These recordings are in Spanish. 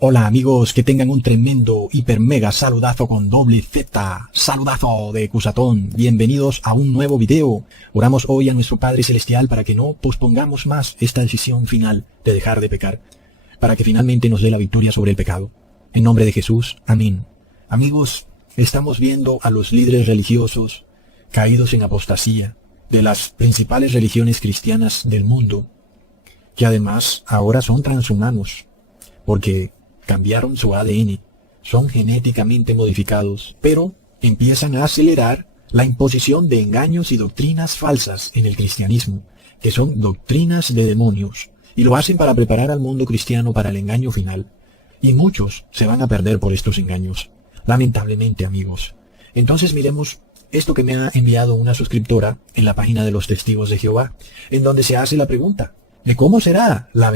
Hola amigos, que tengan un tremendo hiper mega saludazo con doble Z, saludazo de Cusatón. Bienvenidos a un nuevo video. Oramos hoy a nuestro Padre Celestial para que no pospongamos más esta decisión final de dejar de pecar, para que finalmente nos dé la victoria sobre el pecado. En nombre de Jesús, amén. Amigos, estamos viendo a los líderes religiosos caídos en apostasía de las principales religiones cristianas del mundo, que además ahora son transhumanos, porque cambiaron su ADN, son genéticamente modificados, pero empiezan a acelerar la imposición de engaños y doctrinas falsas en el cristianismo, que son doctrinas de demonios, y lo hacen para preparar al mundo cristiano para el engaño final. Y muchos se van a perder por estos engaños, lamentablemente, amigos. Entonces miremos esto que me ha enviado una suscriptora en la página de los Testigos de Jehová, en donde se hace la pregunta de cómo será la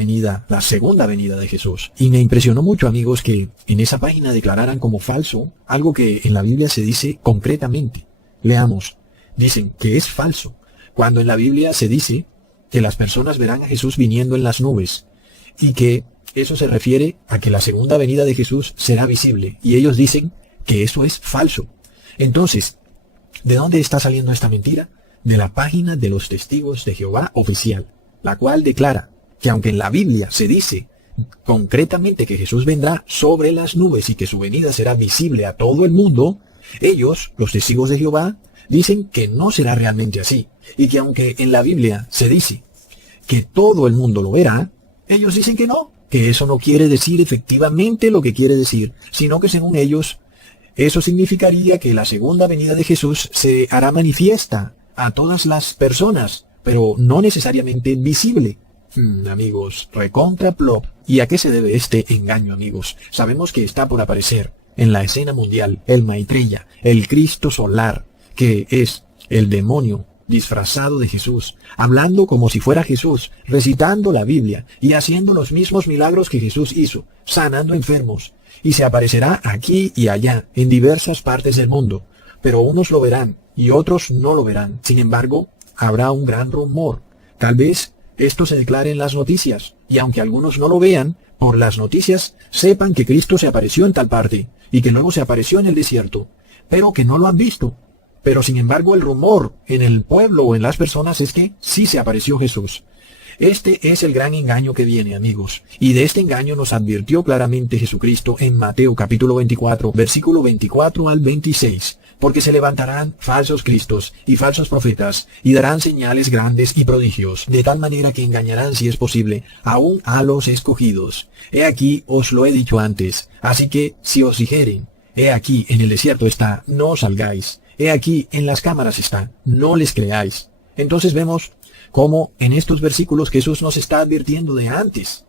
segunda venida de Jesús. Y me impresionó mucho, amigos, que en esa página declararan como falso algo que en la Biblia se dice concretamente. Leamos. Dicen que es falso, cuando en la Biblia se dice que las personas verán a Jesús viniendo en las nubes, y que eso se refiere a que la segunda venida de Jesús será visible, y ellos dicen que eso es falso. Entonces, ¿de dónde está saliendo esta mentira? De la página de los Testigos de Jehová oficial, la cual declara que aunque en la Biblia se dice concretamente que Jesús vendrá sobre las nubes y que su venida será visible a todo el mundo, ellos, los Testigos de Jehová, dicen que no será realmente así, y que aunque en la Biblia se dice que todo el mundo lo verá, ellos dicen que no, que eso no quiere decir efectivamente lo que quiere decir, sino que según ellos, eso significaría que la segunda venida de Jesús se hará manifiesta a todas las personas, pero no necesariamente visible. Amigos, recontra plop. ¿Y a qué se debe este engaño, amigos? Sabemos que está por aparecer en la escena mundial el Maitreya, el Cristo solar, que es el demonio disfrazado de Jesús, hablando como si fuera Jesús, recitando la Biblia y haciendo los mismos milagros que Jesús hizo, sanando enfermos, y se aparecerá aquí y allá, en diversas partes del mundo, pero unos lo verán y otros no lo verán. Sin embargo, habrá un gran rumor. Tal vez esto se declare en las noticias, y aunque algunos no lo vean, por las noticias sepan que Cristo se apareció en tal parte, y que luego se apareció en el desierto, pero que no lo han visto. Pero sin embargo el rumor en el pueblo o en las personas es que sí se apareció Jesús. Este es el gran engaño que viene, amigos, y de este engaño nos advirtió claramente Jesucristo en Mateo capítulo 24, versículo 24 al 26. Porque se levantarán falsos cristos y falsos profetas, y darán señales grandes y prodigios, de tal manera que engañarán, si es posible, aún a los escogidos. He aquí os lo he dicho antes, así que si os dijeren, he aquí en el desierto está, no salgáis, he aquí en las cámaras está, no les creáis. Entonces vemos cómo en estos versículos Jesús nos está advirtiendo de antes.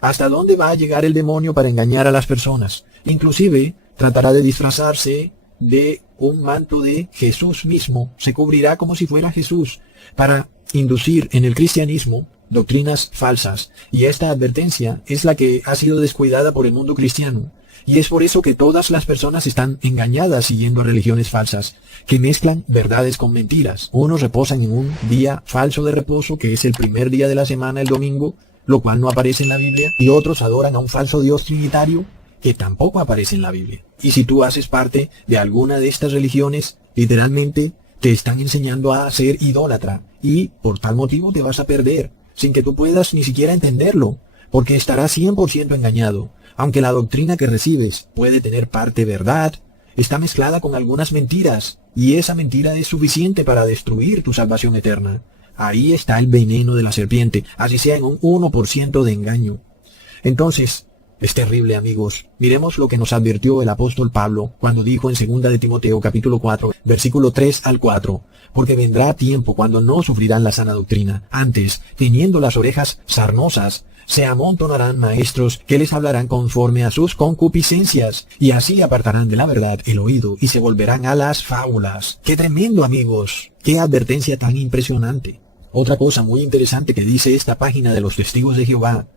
¿Hasta dónde va a llegar el demonio para engañar a las personas? Inclusive tratará de disfrazarse de un manto de Jesús mismo, se cubrirá como si fuera Jesús, para inducir en el cristianismo doctrinas falsas, y esta advertencia es la que ha sido descuidada por el mundo cristiano, y es por eso que todas las personas están engañadas siguiendo religiones falsas, que mezclan verdades con mentiras. Unos reposan en un día falso de reposo, que es el primer día de la semana, el domingo, lo cual no aparece en la Biblia, y otros adoran a un falso Dios trinitario, que tampoco aparece en la Biblia. Y si tú haces parte de alguna de estas religiones, literalmente te están enseñando a ser idólatra, y por tal motivo te vas a perder, sin que tú puedas ni siquiera entenderlo, porque estarás 100% engañado. Aunque la doctrina que recibes puede tener parte verdad, está mezclada con algunas mentiras, y esa mentira es suficiente para destruir tu salvación eterna. Ahí está el veneno de la serpiente, así sea en un 1% de engaño. Entonces, es terrible, amigos. Miremos lo que nos advirtió el apóstol Pablo cuando dijo en 2 de Timoteo capítulo 4, versículo 3 al 4, porque vendrá tiempo cuando no sufrirán la sana doctrina. Antes, teniendo las orejas sarnosas, se amontonarán maestros que les hablarán conforme a sus concupiscencias, y así apartarán de la verdad el oído y se volverán a las fábulas. ¡Qué tremendo, amigos! ¡Qué advertencia tan impresionante! Otra cosa muy interesante que dice esta página de los Testigos de Jehová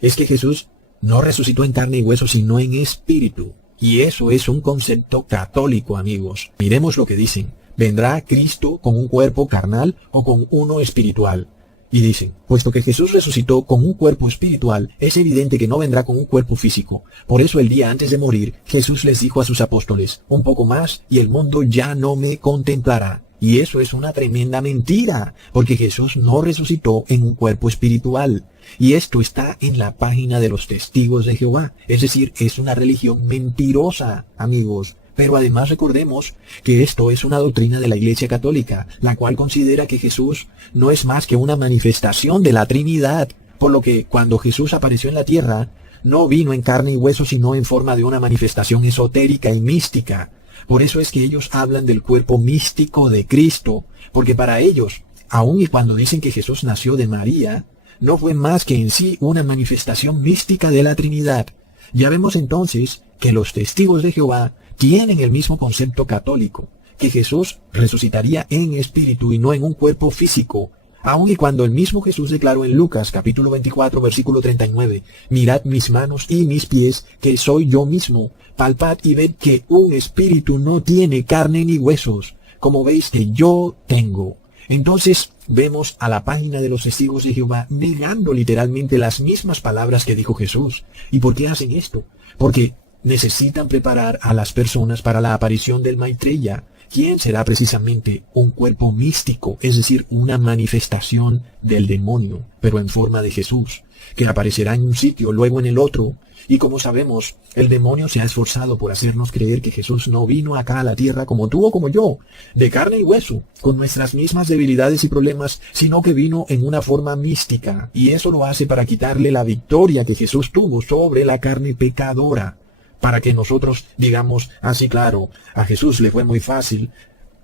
es que Jesús no resucitó en carne y hueso, sino en espíritu. Y eso es un concepto católico, amigos. Miremos lo que dicen. ¿Vendrá Cristo con un cuerpo carnal o con uno espiritual? Y dicen, puesto que Jesús resucitó con un cuerpo espiritual, es evidente que no vendrá con un cuerpo físico. Por eso el día antes de morir, Jesús les dijo a sus apóstoles, un poco más y el mundo ya no me contemplará. Y eso es una tremenda mentira, porque Jesús no resucitó en un cuerpo espiritual. Y esto está en la página de los Testigos de Jehová. Es decir, es una religión mentirosa, amigos. Pero además recordemos que esto es una doctrina de la Iglesia Católica, la cual considera que Jesús no es más que una manifestación de la Trinidad, por lo que cuando Jesús apareció en la tierra, no vino en carne y hueso, sino en forma de una manifestación esotérica y mística. Por eso es que ellos hablan del cuerpo místico de Cristo, porque para ellos, aun y cuando dicen que Jesús nació de María, no fue más que en sí una manifestación mística de la Trinidad. Ya vemos entonces que los Testigos de Jehová tienen el mismo concepto católico, que Jesús resucitaría en espíritu y no en un cuerpo físico, aun y cuando el mismo Jesús declaró en Lucas capítulo 24 versículo 39, mirad mis manos y mis pies, que soy yo mismo, palpad y ved que un espíritu no tiene carne ni huesos, como veis que yo tengo. Entonces vemos a la página de los Testigos de Jehová negando literalmente las mismas palabras que dijo Jesús. ¿Y por qué hacen esto? Porque necesitan preparar a las personas para la aparición del Maitreya, quien será precisamente un cuerpo místico, es decir, una manifestación del demonio, pero en forma de Jesús, que aparecerá en un sitio, luego en el otro. Y como sabemos, el demonio se ha esforzado por hacernos creer que Jesús no vino acá a la tierra como tú o como yo, de carne y hueso, con nuestras mismas debilidades y problemas, sino que vino en una forma mística, y eso lo hace para quitarle la victoria que Jesús tuvo sobre la carne pecadora. Para que nosotros digamos, así claro, a Jesús le fue muy fácil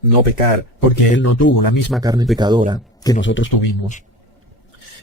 no pecar, porque Él no tuvo la misma carne pecadora que nosotros tuvimos.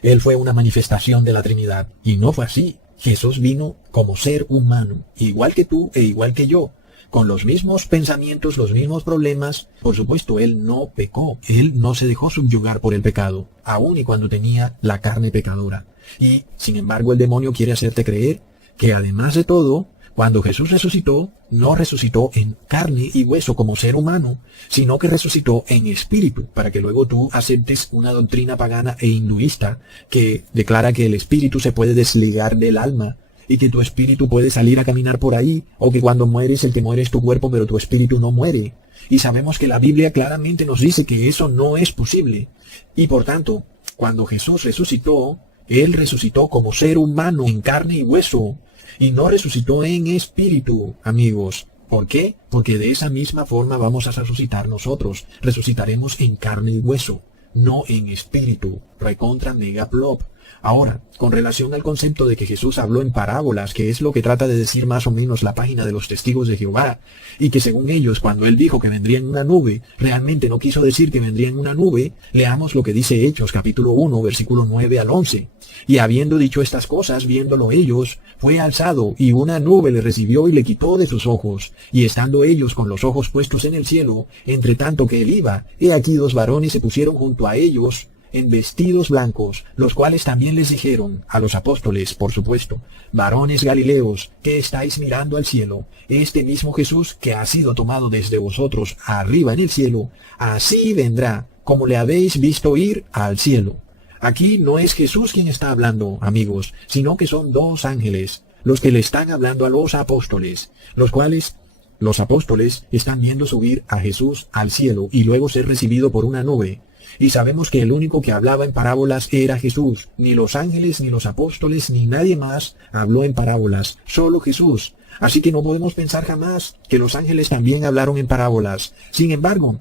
Él fue una manifestación de la Trinidad, y no fue así. Jesús vino como ser humano, igual que tú e igual que yo, con los mismos pensamientos, los mismos problemas. Por supuesto, Él no pecó, Él no se dejó subyugar por el pecado, aun y cuando tenía la carne pecadora. Y, sin embargo, el demonio quiere hacerte creer que además de todo, cuando Jesús resucitó, no resucitó en carne y hueso como ser humano, sino que resucitó en espíritu, para que luego tú aceptes una doctrina pagana e hinduista que declara que el espíritu se puede desligar del alma y que tu espíritu puede salir a caminar por ahí, o que cuando mueres el que muere es tu cuerpo, pero tu espíritu no muere. Y sabemos que la Biblia claramente nos dice que eso no es posible. Y por tanto, cuando Jesús resucitó, Él resucitó como ser humano en carne y hueso, y no resucitó en espíritu, amigos. ¿Por qué? Porque de esa misma forma vamos a resucitar nosotros. Resucitaremos en carne y hueso, no en espíritu. Recontra mega plop. Ahora, con relación al concepto de que Jesús habló en parábolas, que es lo que trata de decir más o menos la página de los Testigos de Jehová, y que según ellos, cuando Él dijo que vendría en una nube, realmente no quiso decir que vendría en una nube, leamos lo que dice Hechos, capítulo 1, versículo 9 al 11. Y habiendo dicho estas cosas, viéndolo ellos, fue alzado, y una nube le recibió y le quitó de sus ojos. Y estando ellos con los ojos puestos en el cielo, entre tanto que Él iba, he aquí dos varones se pusieron junto a ellos, en vestidos blancos, los cuales también les dijeron, a los apóstoles, por supuesto, varones galileos, que estáis mirando al cielo, este mismo Jesús que ha sido tomado desde vosotros arriba en el cielo, así vendrá, como le habéis visto ir al cielo. Aquí no es Jesús quien está hablando, amigos, sino que son dos ángeles, los que le están hablando a los apóstoles, los cuales los apóstoles están viendo subir a Jesús al cielo y luego ser recibido por una nube. Y sabemos que el único que hablaba en parábolas era Jesús. Ni los ángeles, ni los apóstoles, ni nadie más habló en parábolas. Solo Jesús. Así que no podemos pensar jamás que los ángeles también hablaron en parábolas. Sin embargo,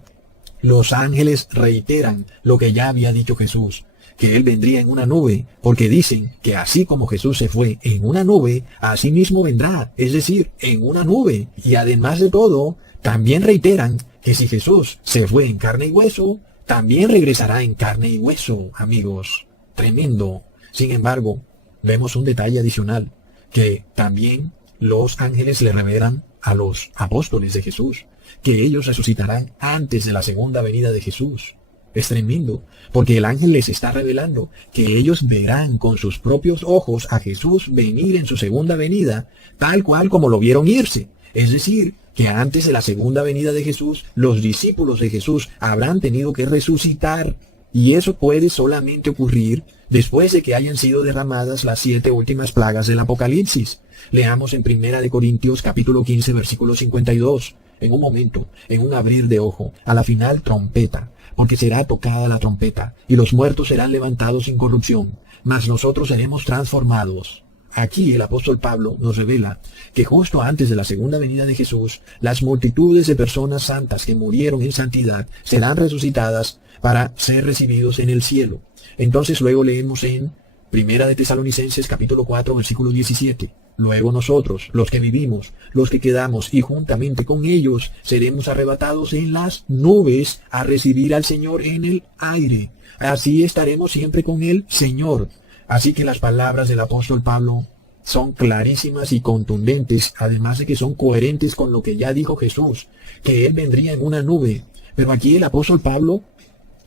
los ángeles reiteran lo que ya había dicho Jesús, que Él vendría en una nube, porque dicen que así como Jesús se fue en una nube, así mismo vendrá, es decir, en una nube. Y además de todo, también reiteran que si Jesús se fue en carne y hueso, también regresará en carne y hueso, amigos. Tremendo. Sin embargo, vemos un detalle adicional, que también los ángeles le revelan a los apóstoles de Jesús, que ellos resucitarán antes de la segunda venida de Jesús. Es tremendo, porque el ángel les está revelando que ellos verán con sus propios ojos a Jesús venir en su segunda venida, tal cual como lo vieron irse. Es decir, que antes de la segunda venida de Jesús, los discípulos de Jesús habrán tenido que resucitar. Y eso puede solamente ocurrir después de que hayan sido derramadas las 7 últimas plagas del Apocalipsis. Leamos en 1 Corintios capítulo 15 versículo 52. En un momento, en un abrir de ojo, a la final trompeta, porque será tocada la trompeta, y los muertos serán levantados sin corrupción, mas nosotros seremos transformados. Aquí el apóstol Pablo nos revela que justo antes de la segunda venida de Jesús, las multitudes de personas santas que murieron en santidad serán resucitadas para ser recibidos en el cielo. Entonces luego leemos en 1 de Tesalonicenses capítulo 4 versículo 17. Luego nosotros, los que vivimos, los que quedamos y juntamente con ellos seremos arrebatados en las nubes a recibir al Señor en el aire. Así estaremos siempre con el Señor. Así que las palabras del apóstol Pablo son clarísimas y contundentes, además de que son coherentes con lo que ya dijo Jesús, que Él vendría en una nube. Pero aquí el apóstol Pablo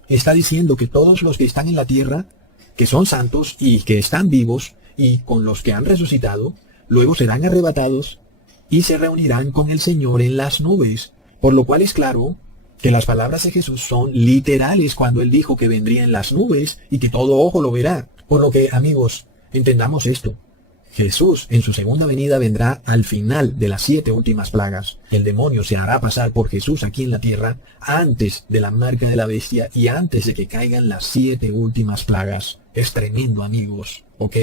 está diciendo que todos los que están en la tierra, que son santos y que están vivos, y con los que han resucitado, luego serán arrebatados y se reunirán con el Señor en las nubes. Por lo cual es claro que las palabras de Jesús son literales cuando Él dijo que vendría en las nubes y que todo ojo lo verá. Por lo que, amigos, entendamos esto. Jesús en su segunda venida vendrá al final de las 7 últimas plagas. El demonio se hará pasar por Jesús aquí en la tierra antes de la marca de la bestia y antes de que caigan las 7 últimas plagas. Es tremendo, amigos, ¿ok?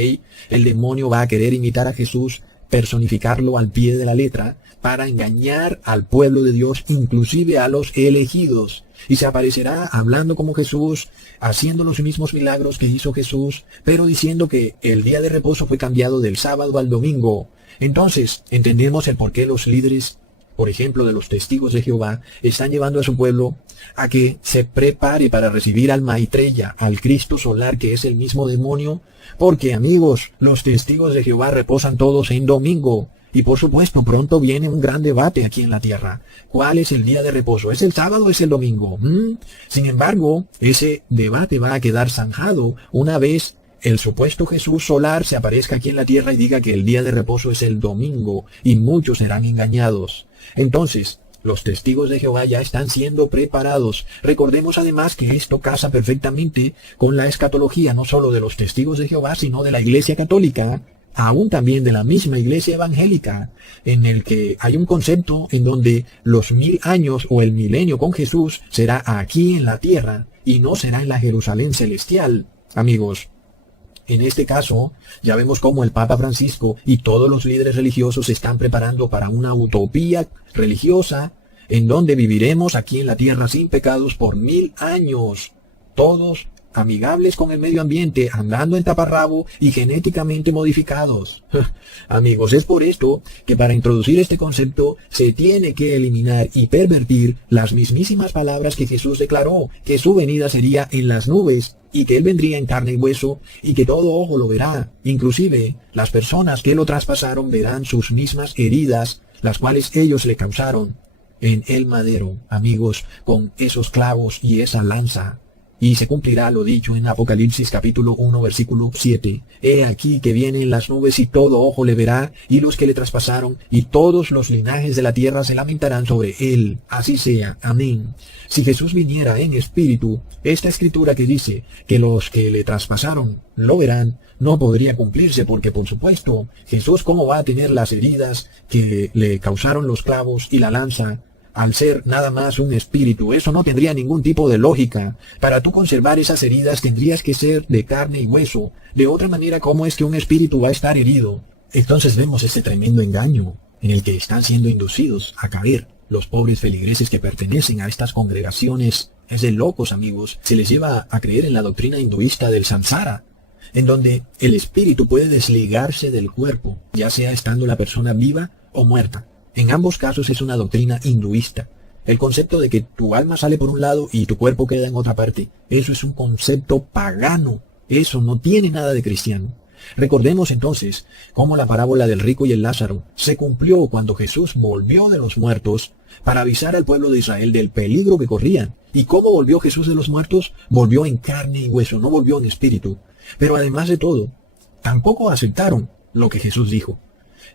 El demonio va a querer imitar a Jesús, personificarlo al pie de la letra, para engañar al pueblo de Dios, inclusive a los elegidos. Y se aparecerá hablando como Jesús, haciendo los mismos milagros que hizo Jesús, pero diciendo que el día de reposo fue cambiado del sábado al domingo. Entonces, entendemos el por qué los líderes, por ejemplo, de los testigos de Jehová, están llevando a su pueblo a que se prepare para recibir al Maitreya, al Cristo solar, que es el mismo demonio, porque, amigos, los testigos de Jehová reposan todos en domingo. Y por supuesto, pronto viene un gran debate aquí en la tierra. ¿Cuál es el día de reposo? ¿Es el sábado o es el domingo? Sin embargo, ese debate va a quedar zanjado una vez el supuesto Jesús solar se aparezca aquí en la tierra y diga que el día de reposo es el domingo, y muchos serán engañados. Entonces, los testigos de Jehová ya están siendo preparados. Recordemos además que esto casa perfectamente con la escatología, no solo de los testigos de Jehová, sino de la Iglesia Católica, aún también de la misma Iglesia Evangélica, en el que hay un concepto en donde los 1000 años o el milenio con Jesús será aquí en la tierra y no será en la Jerusalén celestial. Amigos, en este caso, ya vemos cómo el Papa Francisco y todos los líderes religiosos se están preparando para una utopía religiosa en donde viviremos aquí en la tierra sin pecados por 1000 años. Todos amigables con el medio ambiente, andando en taparrabo y genéticamente modificados. Amigos, es por esto que para introducir este concepto se tiene que eliminar y pervertir las mismísimas palabras que Jesús declaró, que su venida sería en las nubes y que Él vendría en carne y hueso y que todo ojo lo verá. Inclusive, las personas que lo traspasaron verán sus mismas heridas, las cuales ellos le causaron en el madero, amigos, con esos clavos y esa lanza. Y se cumplirá lo dicho en Apocalipsis capítulo 1 versículo 7. He aquí que viene en las nubes y todo ojo le verá, y los que le traspasaron, y todos los linajes de la tierra se lamentarán sobre él. Así sea. Amén. Si Jesús viniera en espíritu, esta escritura que dice que los que le traspasaron lo verán, no podría cumplirse, porque por supuesto, Jesús cómo va a tener las heridas que le causaron los clavos y la lanza, al ser nada más un espíritu. Eso no tendría ningún tipo de lógica. Para tú conservar esas heridas tendrías que ser de carne y hueso. De otra manera, ¿cómo es que un espíritu va a estar herido? Entonces vemos este tremendo engaño en el que están siendo inducidos a caer los pobres feligreses que pertenecen a estas congregaciones. Es de locos, amigos. Se les lleva a creer en la doctrina hinduista del samsara, en donde el espíritu puede desligarse del cuerpo, ya sea estando la persona viva o muerta. En ambos casos es una doctrina hinduista. El concepto de que tu alma sale por un lado y tu cuerpo queda en otra parte, eso es un concepto pagano. Eso no tiene nada de cristiano. Recordemos entonces cómo la parábola del rico y el Lázaro se cumplió cuando Jesús volvió de los muertos para avisar al pueblo de Israel del peligro que corrían. ¿Y cómo volvió Jesús de los muertos? Volvió en carne y hueso, no volvió en espíritu. Pero además de todo, tampoco aceptaron lo que Jesús dijo.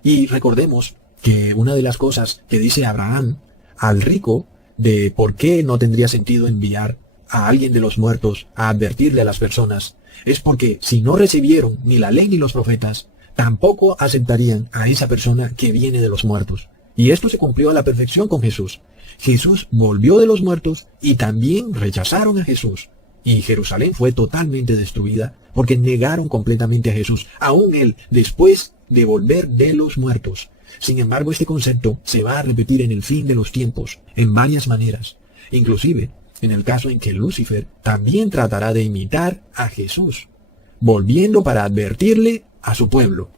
Y recordemos que una de las cosas que dice Abraham al rico de por qué no tendría sentido enviar a alguien de los muertos a advertirle a las personas, es porque si no recibieron ni la ley ni los profetas, tampoco aceptarían a esa persona que viene de los muertos. Y esto se cumplió a la perfección con Jesús. Jesús volvió de los muertos y también rechazaron a Jesús. Y Jerusalén fue totalmente destruida porque negaron completamente a Jesús, aún él, después de volver de los muertos. Sin embargo, este concepto se va a repetir en el fin de los tiempos, en varias maneras. Inclusive, en el caso en que Lucifer también tratará de imitar a Jesús, volviendo para advertirle a su pueblo.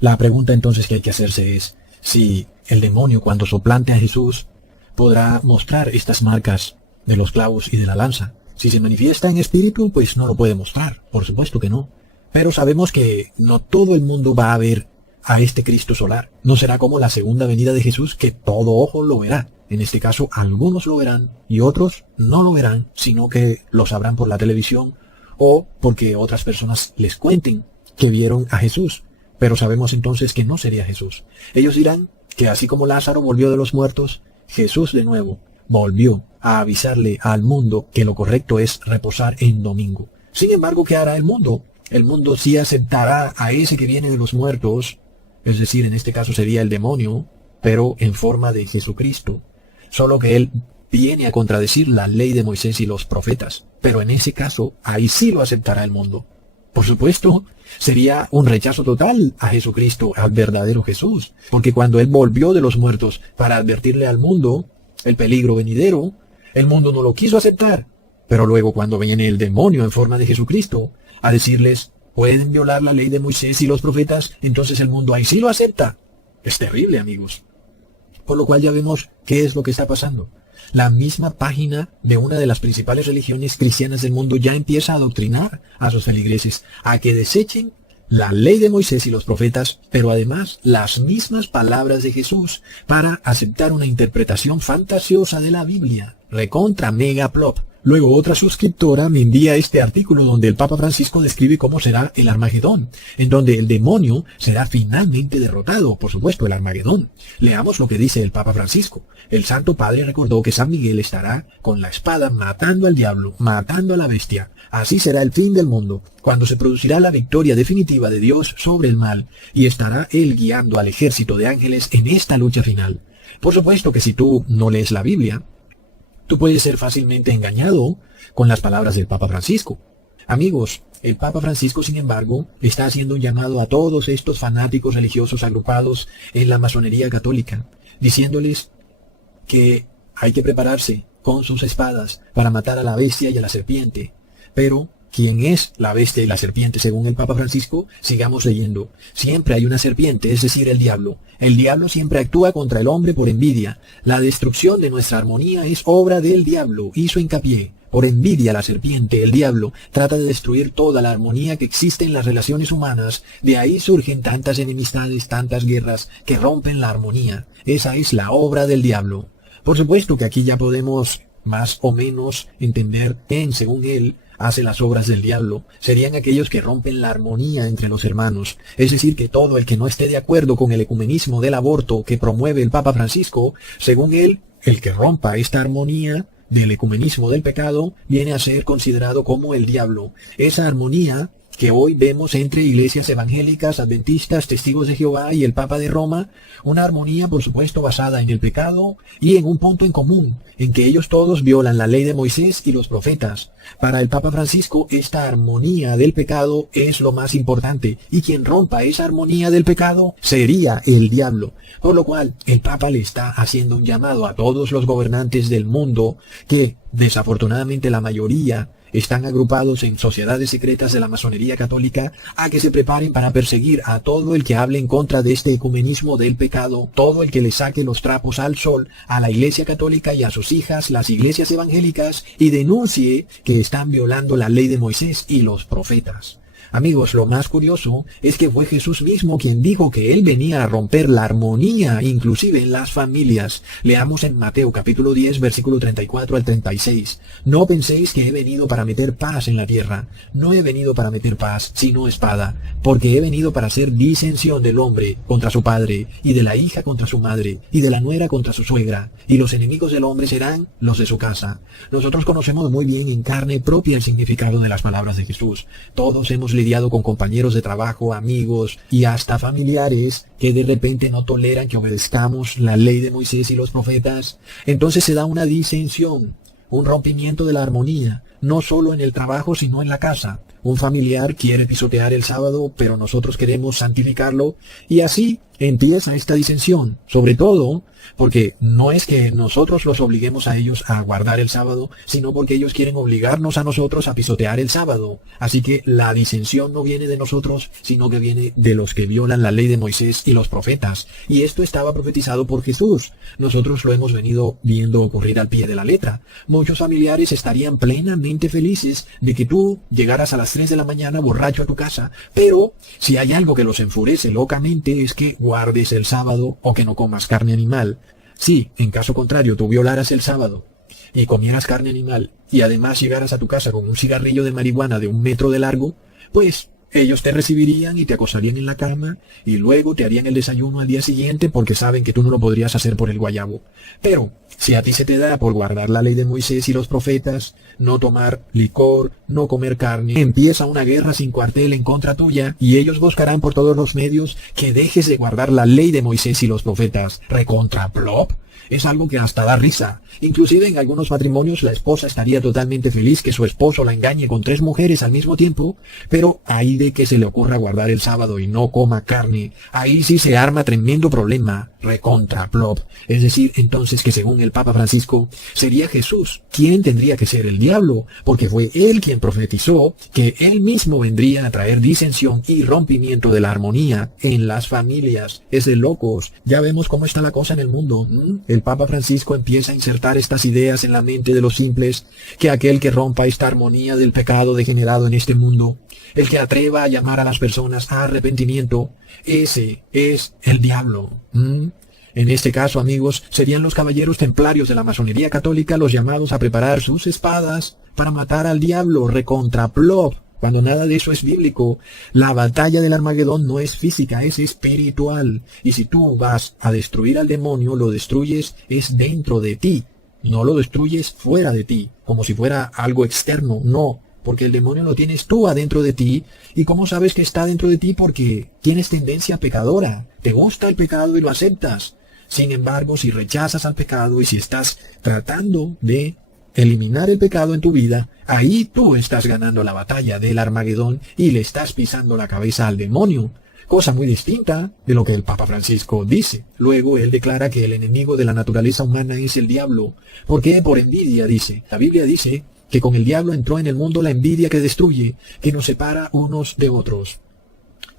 La pregunta entonces que hay que hacerse es si el demonio, cuando soplante a Jesús, podrá mostrar estas marcas de los clavos y de la lanza. Si se manifiesta en espíritu, pues no lo puede mostrar, por supuesto que no. Pero sabemos que no todo el mundo va a ver a este Cristo solar. No será como la segunda venida de Jesús, que todo ojo lo verá. En este caso, algunos lo verán y otros no lo verán, sino que lo sabrán por la televisión o porque otras personas les cuenten que vieron a Jesús. Pero sabemos entonces que no sería Jesús. Ellos dirán que así como Lázaro volvió de los muertos, Jesús de nuevo volvió a avisarle al mundo que lo correcto es reposar en domingo. Sin embargo, ¿qué hará el mundo? El mundo sí aceptará a ese que viene de los muertos, es decir, en este caso sería el demonio, pero en forma de Jesucristo. Solo que él viene a contradecir la ley de Moisés y los profetas. Pero en ese caso, ahí sí lo aceptará el mundo. Por supuesto, sería un rechazo total a Jesucristo, al verdadero Jesús. Porque cuando él volvió de los muertos para advertirle al mundo el peligro venidero, el mundo no lo quiso aceptar. Pero luego cuando viene el demonio en forma de Jesucristo a decirles, pueden violar la ley de Moisés y los profetas, entonces el mundo ahí sí lo acepta. Es terrible, amigos. Por lo cual ya vemos qué es lo que está pasando. La misma página de una de las principales religiones cristianas del mundo ya empieza a adoctrinar a sus feligreses a que desechen la ley de Moisés y los profetas, pero además las mismas palabras de Jesús para aceptar una interpretación fantasiosa de la Biblia. Recontra mega plop. Luego otra suscriptora me envía este artículo donde el Papa Francisco describe cómo será el Armagedón, en donde el demonio será finalmente derrotado, por supuesto, el Armagedón. Leamos lo que dice el Papa Francisco. El Santo Padre recordó que San Miguel estará con la espada matando al diablo, matando a la bestia. Así será el fin del mundo, cuando se producirá la victoria definitiva de Dios sobre el mal, y estará él guiando al ejército de ángeles en esta lucha final. Por supuesto que si tú no lees la Biblia, tú puedes ser fácilmente engañado con las palabras del Papa Francisco. Amigos, el Papa Francisco, sin embargo, está haciendo un llamado a todos estos fanáticos religiosos agrupados en la masonería católica, diciéndoles que hay que prepararse con sus espadas para matar a la bestia y a la serpiente. Pero, ¿quién es la bestia y la serpiente según el Papa Francisco? Sigamos leyendo. Siempre hay una serpiente, es decir, el diablo. El diablo siempre actúa contra el hombre por envidia. La destrucción de nuestra armonía es obra del diablo, hizo hincapié. Por envidia la serpiente, el diablo, trata de destruir toda la armonía que existe en las relaciones humanas. De ahí surgen tantas enemistades, tantas guerras que rompen la armonía. Esa es la obra del diablo. Por supuesto que aquí ya podemos más o menos entender quién, según él, hace las obras del diablo. Serían aquellos que rompen la armonía entre los hermanos. Es decir, que todo el que no esté de acuerdo con el ecumenismo del aborto que promueve el Papa Francisco, según él, el que rompa esta armonía del ecumenismo del pecado viene a ser considerado como el diablo. Esa armonía que hoy vemos entre iglesias evangélicas, adventistas, testigos de Jehová y el Papa de Roma, una armonía por supuesto basada en el pecado y en un punto en común, en que ellos todos violan la ley de Moisés y los profetas. Para el Papa Francisco, esta armonía del pecado es lo más importante, y quien rompa esa armonía del pecado sería el diablo. Por lo cual, el Papa le está haciendo un llamado a todos los gobernantes del mundo, que desafortunadamente la mayoría están agrupados en sociedades secretas de la masonería católica, a que se preparen para perseguir a todo el que hable en contra de este ecumenismo del pecado, todo el que le saque los trapos al sol a la Iglesia católica y a sus hijas, las iglesias evangélicas, y denuncie que están violando la ley de Moisés y los profetas. Amigos, lo más curioso es que fue Jesús mismo quien dijo que Él venía a romper la armonía, inclusive en las familias. Leamos en Mateo capítulo 10, versículo 34 al 36. No penséis que he venido para meter paz en la tierra. No he venido para meter paz, sino espada, porque he venido para hacer disensión del hombre contra su padre, y de la hija contra su madre, y de la nuera contra su suegra, y los enemigos del hombre serán los de su casa. Nosotros conocemos muy bien en carne propia el significado de las palabras de Jesús. Todos hemos lidiado con compañeros de trabajo, amigos y hasta familiares que de repente no toleran que obedezcamos la ley de Moisés y los profetas. Entonces se da una disensión, un rompimiento de la armonía, no solo en el trabajo sino en la casa. Un familiar quiere pisotear el sábado, pero nosotros queremos santificarlo, y así empieza esta disensión, sobre todo porque no es que nosotros los obliguemos a ellos a guardar el sábado, sino porque ellos quieren obligarnos a nosotros a pisotear el sábado. Así que la disensión no viene de nosotros, sino que viene de los que violan la ley de Moisés y los profetas. Y esto estaba profetizado por Jesús. Nosotros lo hemos venido viendo ocurrir al pie de la letra. Muchos familiares estarían plenamente felices de que tú llegaras a las 3 de la mañana borracho a tu casa, pero si hay algo que los enfurece locamente es que guardes el sábado o que no comas carne animal. Si, en caso contrario, tú violaras el sábado y comieras carne animal y además llegaras a tu casa con un cigarrillo de marihuana de 1 metro de largo, pues ellos te recibirían y te acosarían en la cama y luego te harían el desayuno al día siguiente porque saben que tú no lo podrías hacer por el guayabo. Pero si a ti se te da por guardar la ley de Moisés y los profetas, no tomar licor, no comer carne, empieza una guerra sin cuartel en contra tuya y ellos buscarán por todos los medios que dejes de guardar la ley de Moisés y los profetas. Recontra plop. Es algo que hasta da risa. Inclusive en algunos matrimonios la esposa estaría totalmente feliz que su esposo la engañe con 3 mujeres al mismo tiempo, pero ahí de que se le ocurra guardar el sábado y no coma carne, ahí sí se arma tremendo problema. Recontra plop. Es decir, entonces que según el Papa Francisco, sería Jesús quien tendría que ser el diablo, porque fue él quien profetizó que él mismo vendría a traer disensión y rompimiento de la armonía en las familias. Es de locos. Ya vemos cómo está la cosa en el mundo. El Papa Francisco empieza a insertar estas ideas en la mente de los simples, que aquel que rompa esta armonía del pecado degenerado en este mundo, el que atreva a llamar a las personas a arrepentimiento, ese es el diablo. En este caso, amigos, serían los caballeros templarios de la masonería católica los llamados a preparar sus espadas para matar al diablo. Recontra plop. Cuando nada de eso es bíblico. La batalla del Armagedón no es física, es espiritual. Y si tú vas a destruir al demonio, lo destruyes es dentro de ti. No lo destruyes fuera de ti, como si fuera algo externo. No, porque el demonio lo tienes tú adentro de ti. ¿Y cómo sabes que está dentro de ti? Porque tienes tendencia pecadora. Te gusta el pecado y lo aceptas. Sin embargo, si rechazas al pecado y si estás tratando de eliminar el pecado en tu vida, ahí tú estás ganando la batalla del Armagedón y le estás pisando la cabeza al demonio. Cosa muy distinta de lo que el Papa Francisco dice. Luego él declara que el enemigo de la naturaleza humana es el diablo. ¿Por qué? Por envidia, dice. La Biblia dice que con el diablo entró en el mundo la envidia que destruye, que nos separa unos de otros.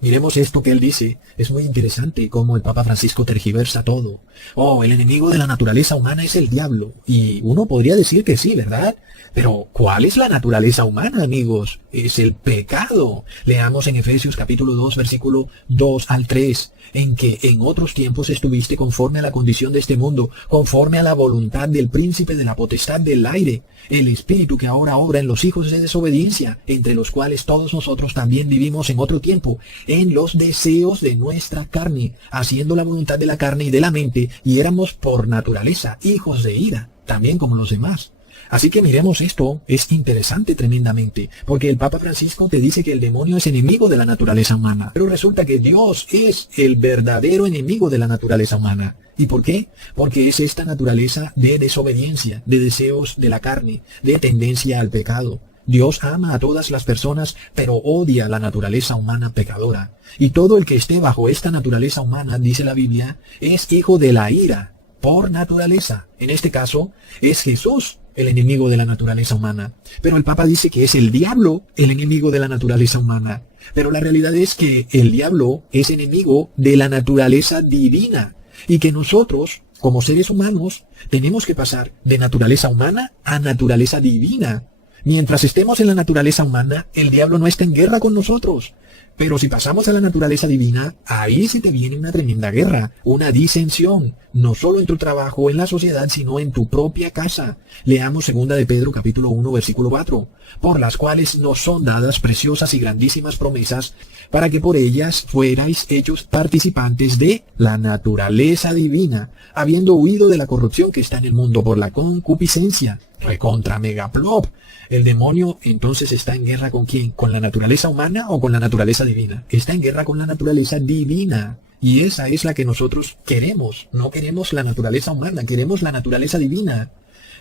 Miremos esto que él dice. Es muy interesante cómo el Papa Francisco tergiversa todo. Oh, el enemigo de la naturaleza humana es el diablo. Y uno podría decir que sí, ¿verdad? Pero, ¿cuál es la naturaleza humana, amigos? Es el pecado. Leamos en Efesios capítulo 2, versículo 2 al 3. En que en otros tiempos estuviste conforme a la condición de este mundo, conforme a la voluntad del príncipe de la potestad del aire, el espíritu que ahora obra en los hijos de desobediencia, entre los cuales todos nosotros también vivimos en otro tiempo, en los deseos de nuestra carne, haciendo la voluntad de la carne y de la mente, y éramos por naturaleza hijos de ira, también como los demás. Así que miremos esto, es interesante tremendamente, porque el Papa Francisco te dice que el demonio es enemigo de la naturaleza humana, pero resulta que Dios es el verdadero enemigo de la naturaleza humana. ¿Y por qué? Porque es esta naturaleza de desobediencia, de deseos de la carne, de tendencia al pecado. Dios ama a todas las personas, pero odia la naturaleza humana pecadora. Y todo el que esté bajo esta naturaleza humana, dice la Biblia, es hijo de la ira, por naturaleza. En este caso, es Jesús el enemigo de la naturaleza humana. Pero el Papa dice que es el diablo el enemigo de la naturaleza humana. Pero la realidad es que el diablo es enemigo de la naturaleza divina. Y que nosotros, como seres humanos, tenemos que pasar de naturaleza humana a naturaleza divina. Mientras estemos en la naturaleza humana, el diablo no está en guerra con nosotros. Pero si pasamos a la naturaleza divina, ahí se te viene una tremenda guerra, una disensión, no solo en tu trabajo o en la sociedad, sino en tu propia casa. Leamos 2 de Pedro capítulo 1 versículo 4, por las cuales nos son dadas preciosas y grandísimas promesas, para que por ellas fuerais hechos participantes de la naturaleza divina, habiendo huido de la corrupción que está en el mundo por la concupiscencia. Recontra megaplop. El demonio entonces está en guerra ¿con quién? ¿Con la naturaleza humana o con la naturaleza divina? Está en guerra con la naturaleza divina. Y esa es la que nosotros queremos. No queremos la naturaleza humana, queremos la naturaleza divina.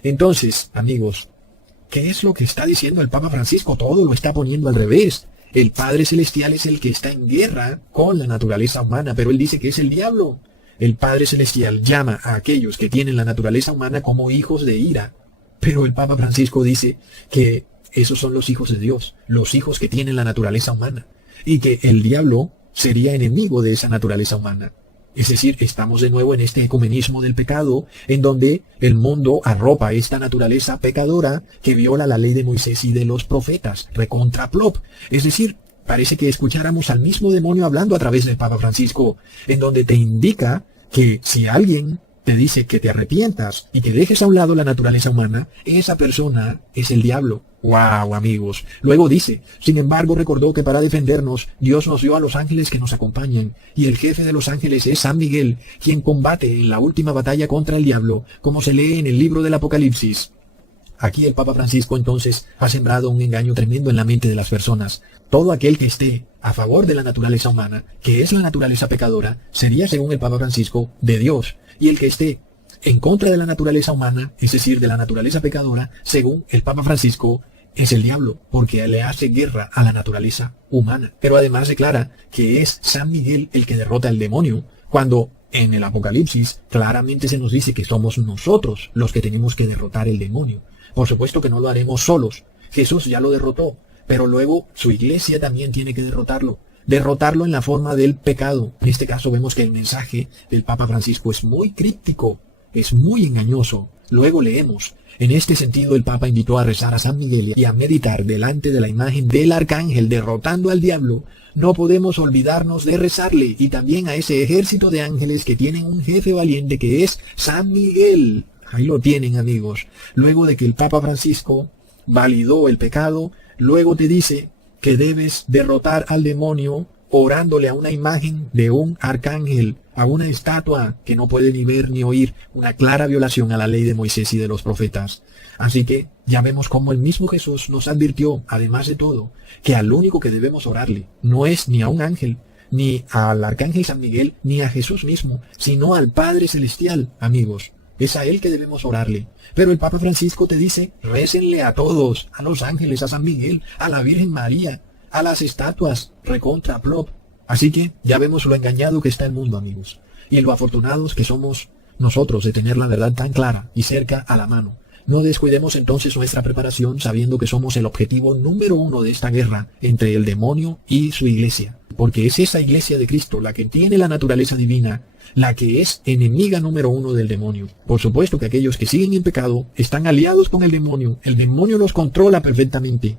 Entonces, amigos, ¿qué es lo que está diciendo el Papa Francisco? Todo lo está poniendo al revés. El Padre Celestial es el que está en guerra con la naturaleza humana, pero él dice que es el diablo. El Padre Celestial llama a aquellos que tienen la naturaleza humana como hijos de ira. Pero el Papa Francisco dice que esos son los hijos de Dios, los hijos que tienen la naturaleza humana, y que el diablo sería enemigo de esa naturaleza humana. Es decir, estamos de nuevo en este ecumenismo del pecado, en donde el mundo arropa esta naturaleza pecadora que viola la ley de Moisés y de los profetas, recontra plop. Es decir, parece que escucháramos al mismo demonio hablando a través del Papa Francisco, en donde te indica que si alguien te dice que te arrepientas y que dejes a un lado la naturaleza humana, esa persona es el diablo. ¡Wow, amigos! Luego dice, sin embargo recordó que para defendernos, Dios nos dio a los ángeles que nos acompañan, y el jefe de los ángeles es San Miguel, quien combate en la última batalla contra el diablo, como se lee en el libro del Apocalipsis. Aquí el Papa Francisco entonces ha sembrado un engaño tremendo en la mente de las personas. Todo aquel que esté a favor de la naturaleza humana, que es la naturaleza pecadora, sería, según el Papa Francisco, de Dios. Y el que esté en contra de la naturaleza humana, es decir, de la naturaleza pecadora, según el Papa Francisco, es el diablo, porque le hace guerra a la naturaleza humana. Pero además declara que es San Miguel el que derrota al demonio, cuando en el Apocalipsis claramente se nos dice que somos nosotros los que tenemos que derrotar el demonio. Por supuesto que no lo haremos solos. Jesús ya lo derrotó, pero luego su iglesia también tiene que derrotarlo. Derrotarlo en la forma del pecado. En este caso vemos que el mensaje del Papa Francisco es muy críptico, es muy engañoso. Luego leemos, en este sentido el Papa invitó a rezar a San Miguel y a meditar delante de la imagen del arcángel derrotando al diablo. No podemos olvidarnos de rezarle y también a ese ejército de ángeles que tienen un jefe valiente que es San Miguel. Ahí lo tienen, amigos. Luego de que el Papa Francisco validó el pecado, luego te dice que debes derrotar al demonio orándole a una imagen de un arcángel, a una estatua que no puede ni ver ni oír, una clara violación a la ley de Moisés y de los profetas. Así que ya vemos cómo el mismo Jesús nos advirtió, además de todo, que al único que debemos orarle no es ni a un ángel, ni al arcángel San Miguel, ni a Jesús mismo, sino al Padre Celestial, amigos. Es a él que debemos orarle. Pero el Papa Francisco te dice, récenle a todos, a los ángeles, a San Miguel, a la Virgen María, a las estatuas, recontra plop. Así que ya vemos lo engañado que está el mundo, amigos, y lo afortunados que somos nosotros de tener la verdad tan clara y cerca a la mano. No descuidemos entonces nuestra preparación sabiendo que somos el objetivo número 1 de esta guerra entre el demonio y su iglesia, porque es esa iglesia de Cristo la que tiene la naturaleza divina, la que es enemiga número 1 del demonio. Por supuesto que aquellos que siguen en pecado están aliados con el demonio los controla perfectamente,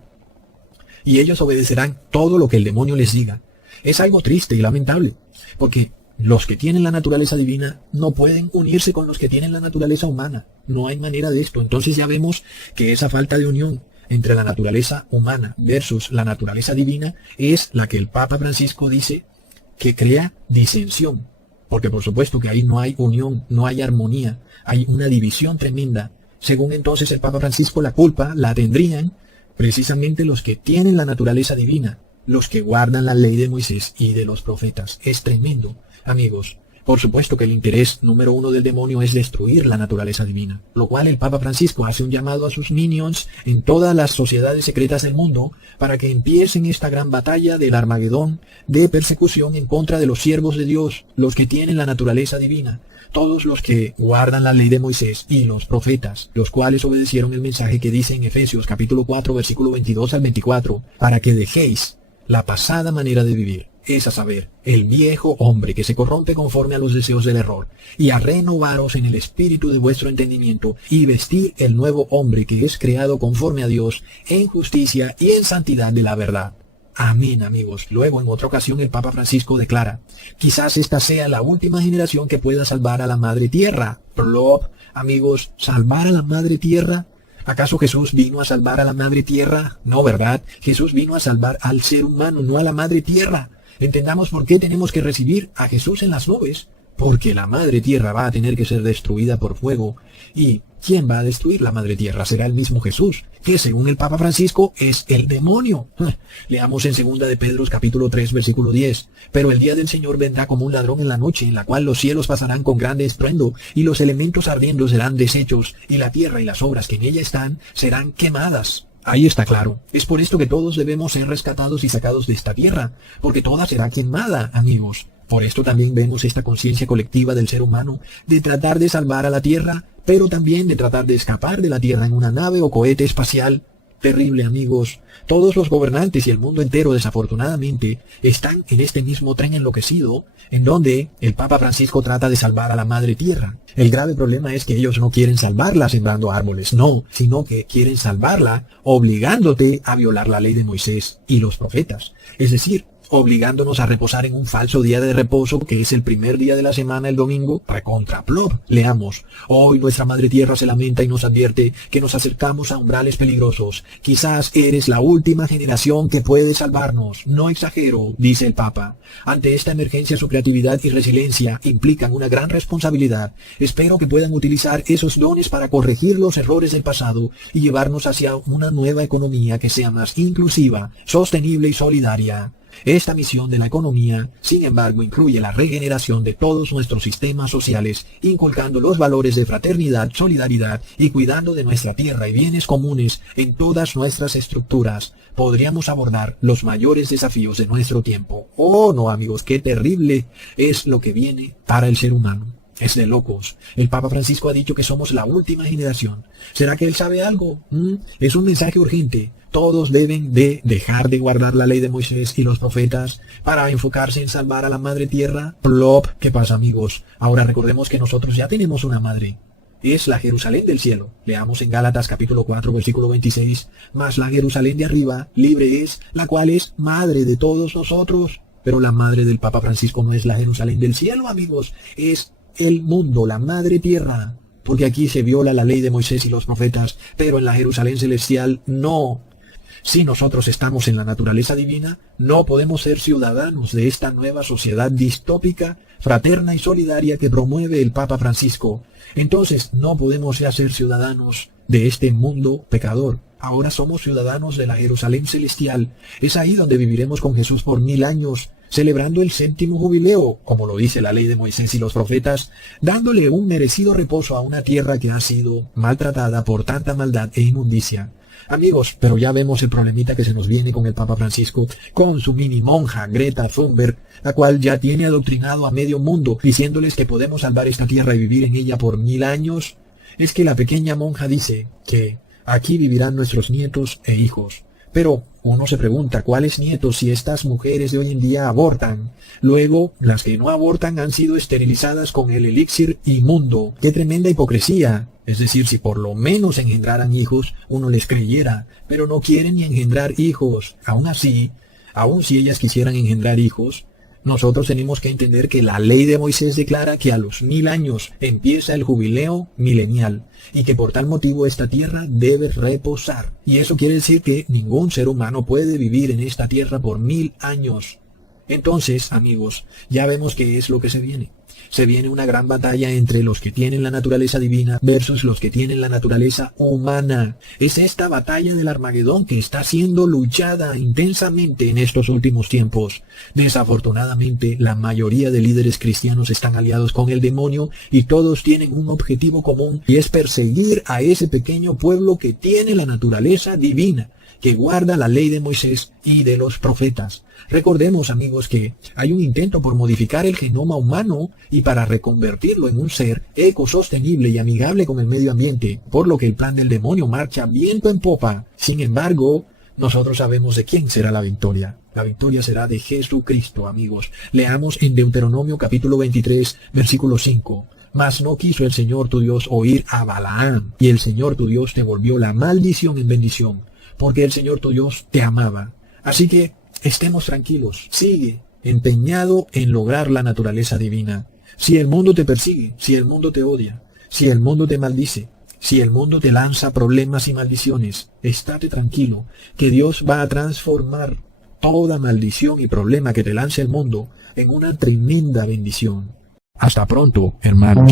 y ellos obedecerán todo lo que el demonio les diga. Es algo triste y lamentable, porque los que tienen la naturaleza divina no pueden unirse con los que tienen la naturaleza humana. No hay manera de esto. Entonces ya vemos que esa falta de unión entre la naturaleza humana versus la naturaleza divina es la que el Papa Francisco dice que crea disensión. Porque por supuesto que ahí no hay unión, no hay armonía, hay una división tremenda. Según entonces el Papa Francisco, la culpa la tendrían precisamente los que tienen la naturaleza divina, los que guardan la ley de Moisés y de los profetas. Es tremendo, amigos. Por supuesto que el interés número 1 del demonio es destruir la naturaleza divina, lo cual el Papa Francisco hace un llamado a sus minions en todas las sociedades secretas del mundo para que empiecen esta gran batalla del Armagedón de persecución en contra de los siervos de Dios, los que tienen la naturaleza divina, todos los que guardan la ley de Moisés y los profetas, los cuales obedecieron el mensaje que dice en Efesios capítulo 4 versículo 22 al 24, para que dejéis la pasada manera de vivir es a saber, el viejo hombre que se corrompe conforme a los deseos del error, y a renovaros en el espíritu de vuestro entendimiento, y vestir el nuevo hombre que es creado conforme a Dios, en justicia y en santidad de la verdad. Amén, amigos. Luego, en otra ocasión, el Papa Francisco declara: quizás esta sea la última generación que pueda salvar a la Madre Tierra. Plop, amigos, ¿salvar a la Madre Tierra? ¿Acaso Jesús vino a salvar a la Madre Tierra? No, ¿verdad? Jesús vino a salvar al ser humano, no a la Madre Tierra. Entendamos por qué tenemos que recibir a Jesús en las nubes. Porque la Madre Tierra va a tener que ser destruida por fuego. ¿Y quién va a destruir la Madre Tierra? Será el mismo Jesús, que según el Papa Francisco es el demonio. Leamos en 2 de Pedro capítulo 3 versículo 10. Pero el día del Señor vendrá como un ladrón en la noche, en la cual los cielos pasarán con grande estruendo, y los elementos ardiendo serán deshechos, y la tierra y las obras que en ella están serán quemadas. Ahí está claro. Es por esto que todos debemos ser rescatados y sacados de esta tierra, porque toda será quemada, amigos. Por esto también vemos esta conciencia colectiva del ser humano de tratar de salvar a la tierra, pero también de tratar de escapar de la tierra en una nave o cohete espacial. Terrible, amigos. Todos los gobernantes y el mundo entero, desafortunadamente, están en este mismo tren enloquecido, en donde el Papa Francisco trata de salvar a la Madre Tierra. El grave problema es que ellos no quieren salvarla sembrando árboles, no, sino que quieren salvarla obligándote a violar la ley de Moisés y los profetas. Es decir, obligándonos a reposar en un falso día de reposo, que es el primer día de la semana, el domingo, recontra plop. Leamos: hoy nuestra Madre Tierra se lamenta y nos advierte que nos acercamos a umbrales peligrosos. Quizás eres la última generación que puede salvarnos. No exagero, dice el Papa. Ante esta emergencia, su creatividad y resiliencia implican una gran responsabilidad. Espero que puedan utilizar esos dones para corregir los errores del pasado y llevarnos hacia una nueva economía que sea más inclusiva, sostenible y solidaria. Esta misión de la economía, sin embargo, incluye la regeneración de todos nuestros sistemas sociales, inculcando los valores de fraternidad, solidaridad y cuidando de nuestra tierra y bienes comunes en todas nuestras estructuras. Podríamos abordar los mayores desafíos de nuestro tiempo. Oh, no, amigos, qué terrible es lo que viene para el ser humano. Es de locos. El Papa Francisco ha dicho que somos la última generación. ¿Será que él sabe algo? Es un mensaje urgente. Todos deben de dejar de guardar la ley de Moisés y los profetas para enfocarse en salvar a la Madre Tierra. Plop. ¿Qué pasa, amigos? Ahora recordemos que nosotros ya tenemos una madre. Es la Jerusalén del cielo. Leamos en Gálatas capítulo 4 versículo 26. Mas la Jerusalén de arriba, libre es, la cual es madre de todos nosotros. Pero la madre del Papa Francisco no es la Jerusalén del cielo, amigos. Es el mundo, la Madre Tierra. Porque aquí se viola la ley de Moisés y los profetas, pero en la Jerusalén celestial no. Si nosotros estamos en la naturaleza divina, no podemos ser ciudadanos de esta nueva sociedad distópica, fraterna y solidaria que promueve el Papa Francisco. Entonces no podemos ya ser ciudadanos de este mundo pecador. Ahora somos ciudadanos de la Jerusalén celestial. Es ahí donde viviremos con Jesús por 1000 años, celebrando el 7º jubileo, como lo dice la ley de Moisés y los profetas, dándole un merecido reposo a una tierra que ha sido maltratada por tanta maldad e inmundicia. Amigos, pero ya vemos el problemita que se nos viene con el Papa Francisco, con su mini monja Greta Thunberg, la cual ya tiene adoctrinado a medio mundo, diciéndoles que podemos salvar esta tierra y vivir en ella por 1000 años. Es que la pequeña monja dice que aquí vivirán nuestros nietos e hijos. Pero uno se pregunta, ¿cuáles nietos si estas mujeres de hoy en día abortan? Luego, las que no abortan han sido esterilizadas con el elixir inmundo. ¡Qué tremenda hipocresía! Es decir, si por lo menos engendraran hijos, uno les creyera, pero no quieren ni engendrar hijos. Aún así, aun si ellas quisieran engendrar hijos, nosotros tenemos que entender que la ley de Moisés declara que a los 1000 años empieza el jubileo milenial y que por tal motivo esta tierra debe reposar. Y eso quiere decir que ningún ser humano puede vivir en esta tierra por 1000 años. Entonces, amigos, ya vemos qué es lo que se viene. Se viene una gran batalla entre los que tienen la naturaleza divina versus los que tienen la naturaleza humana. Es esta batalla del Armagedón que está siendo luchada intensamente en estos últimos tiempos. Desafortunadamente, la mayoría de líderes cristianos están aliados con el demonio y todos tienen un objetivo común, y es perseguir a ese pequeño pueblo que tiene la naturaleza divina, que guarda la ley de Moisés y de los profetas. Recordemos, amigos, que hay un intento por modificar el genoma humano y para reconvertirlo en un ser ecosostenible y amigable con el medio ambiente, por lo que el plan del demonio marcha viento en popa. Sin embargo, nosotros sabemos de quién será la victoria. La victoria será de Jesucristo, amigos. Leamos en Deuteronomio capítulo 23, versículo 5. Mas no quiso el Señor tu Dios oír a Balaam, y el Señor tu Dios te volvió la maldición en bendición, porque el Señor tu Dios te amaba. Así que estemos tranquilos, sigue empeñado en lograr la naturaleza divina. Si el mundo te persigue, si el mundo te odia, si el mundo te maldice, si el mundo te lanza problemas y maldiciones, estate tranquilo, que Dios va a transformar toda maldición y problema que te lance el mundo en una tremenda bendición. Hasta pronto, hermanos.